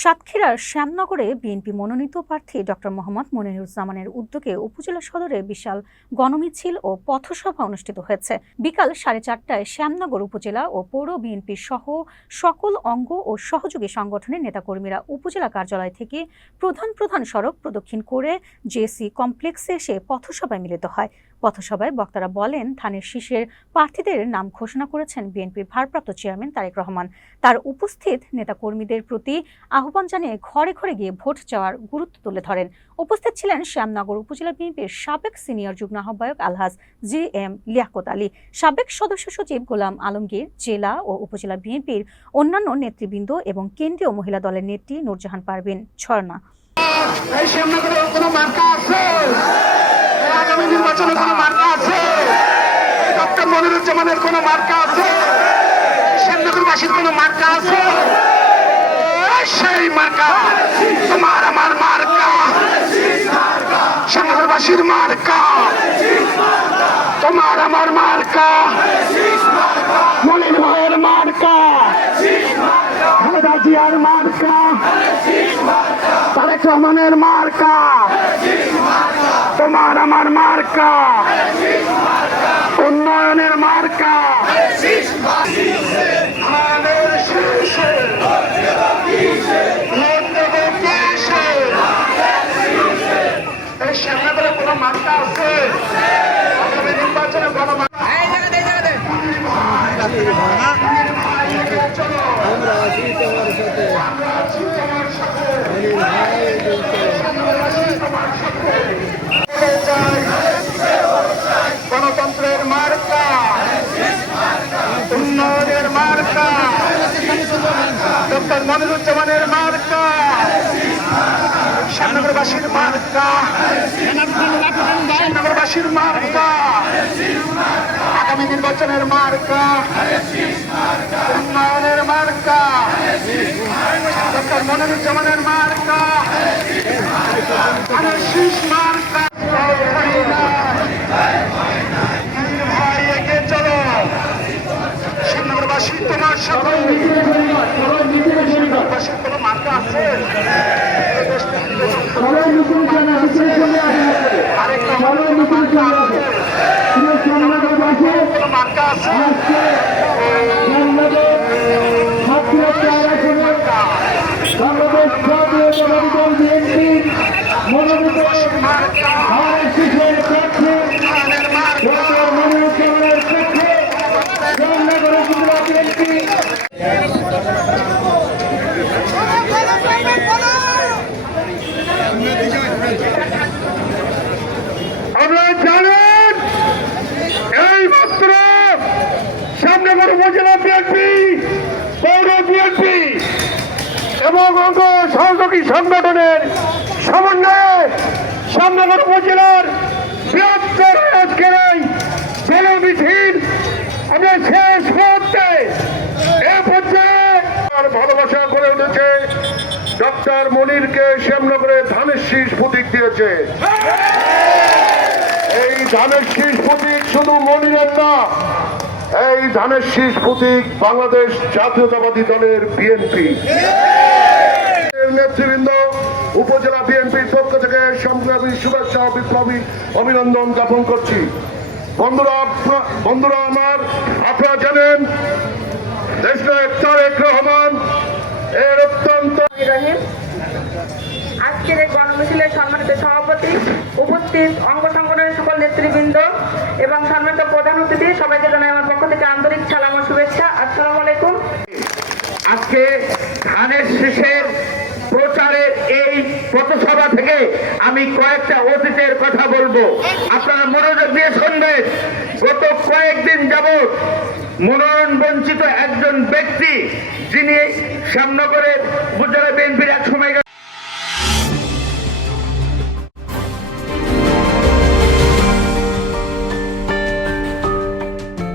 সাতক্ষীরার শ্যামনগরে বিএনপি মনোনীত প্রার্থী ডক্টর মোহাম্মদ মনিরুজ্জামানের উদ্যোগে উপজেলা সদরে বিশাল গণমিছিল ও পথসভা অনুষ্ঠিত হয়েছে। বিকাল সাড়ে চারটায় শ্যামনগর উপজেলা ও পৌর বিএনপি সহ সকল অঙ্গ ও সহযোগী সংগঠনের নেতাকর্মীরা উপজেলা কার্যালয় থেকে প্রধান প্রধান সড়ক প্রদক্ষিণ করে জেসি কমপ্লেক্সে এসে পথসভায় মিলিত হয়। পথসভায় বক্তারা বলেন ধানের শীষের প্রার্থীদের নাম ঘোষণা করেছেন বিএনপির ভারপ্রাপ্ত চেয়ারম্যান তারেক রহমান। তার উপস্থিত নেতাকর্মীদের প্রতি আহ্বান জানিয়ে ঘরে ঘরে গিয়ে ভোট চাওয়ার গুরুত্ব তুলে ধরেন। উপস্থিত ছিলেন শ্যামনগর উপজেলা বিএনপির সাবেক সিনিয়র যুগ্ম আহ্বায়ক আলহাজ জি এম লিয়াকত আলী। সাবেক সদস্য সচিব গোলাম আলমগীর, জেলা ও উপজেলা বিএনপির অন্যান্য নেতৃবৃন্দ এবং কেন্দ্রীয় মহিলা দলের নেত্রী নূরজাহান পারভিন ঝর্ণা এই শ্যামনগরে কোনো মার্কা আছে? আগামী নির্বাচনে কোনো মার্কা আছে? ডক্টর মনিরুজ্জামানের কোনো মার্কা আছে? শ্যামনগরবাসীর কোনো মার্কা আছে? সেই মার্কা, তোমার আমার মার্কা। শ্যামনগরবাসীর মার্কা, তোমার আমার মার্কা। মনির ভাইয়ের মার্কা, খালেদা জিয়ার মার্কা, তারেক রহমানের মার্কা। তোমার আমার মার্কা। উন্নয়নের মার্কা। কোনো মার্কা আছে আগামী নির্বাচনে কোনো মার্কা চলো আমরা আছি তোমার সাথে মনির ভাই বলছে গণতন্ত্রের মার্কা উন্নয়নের মার্কা ডক্টর মনিরুজ্জামানের মার্কা। শ্যামনগরবাসীর মার্কা। শ্যামনগরবাসীর মার্কা। আগামী নির্বাচনের মার্কা। উন্নয়নের মার্কা। ডক্টর মনিরুজ্জামানের মার্কা। শীষ মার্কা ভাই এগিয়ে চলো শ্যামনগরবাসী তোমার সাথে শ্যামনগরবাসীর কোনো মার্কা আছে আরেকটা মার্কা আছে কোনো মার্কা আছে। মার্কা ধানের মার্কা আপনারা জানেন এই মাত্র সামনেগর উপজেলা বিএনপি পৌর বিএনপি সহযোগী সংগঠনের সমন্বয়ে সামনেগর উপজেলার বৃহত্তর আজকের এই মিছিল আমরা শেষ মুহূর্তে ভালোবাসা করে উঠেছে। ডক্টর মনিরকে শ্যামনগরে ধানের শীষ প্রতীক দিয়েছে। এই ধানের শীষ প্রতীক শুধু মনিরের না, এই ধানের শীষ প্রতীক বাংলাদেশ জাতীয়তাবাদী দলের বিএনপি। নেতৃবৃন্দ উপজেলা বিএনপির পক্ষ থেকে সংগ্রামী শুভেচ্ছা বিপ্লবী অভিনন্দন জ্ঞাপন করছি। বন্ধুরা বন্ধুরা আমার আপনারা জানেন দেশনায়ক তারেক রহমান এর অত্যন্ত আজকের এই গণমিছিলের সম্মানিত সভাপতি উপস্থিত অঙ্গ সংগঠনের সকল নেতৃবৃন্দ এবং সম্মানিত প্রধান অতিথি সবাইকে জানাই আমার পক্ষ থেকে আন্তরিক সালাম ও শুভেচ্ছা। আসসালামু আলাইকুম। আজকে ধানের শেষের পথসভা থেকে আমি কয়েকটা অতীতের কথা বলব। আপনারা মনোযোগ দিয়ে শুনবেন। গত কয়েকদিন যাবৎ মনোনয়ন বঞ্চিত একজন ব্যক্তি, যিনি শ্যামনগরের উপজেলা বিএনপির এক সময়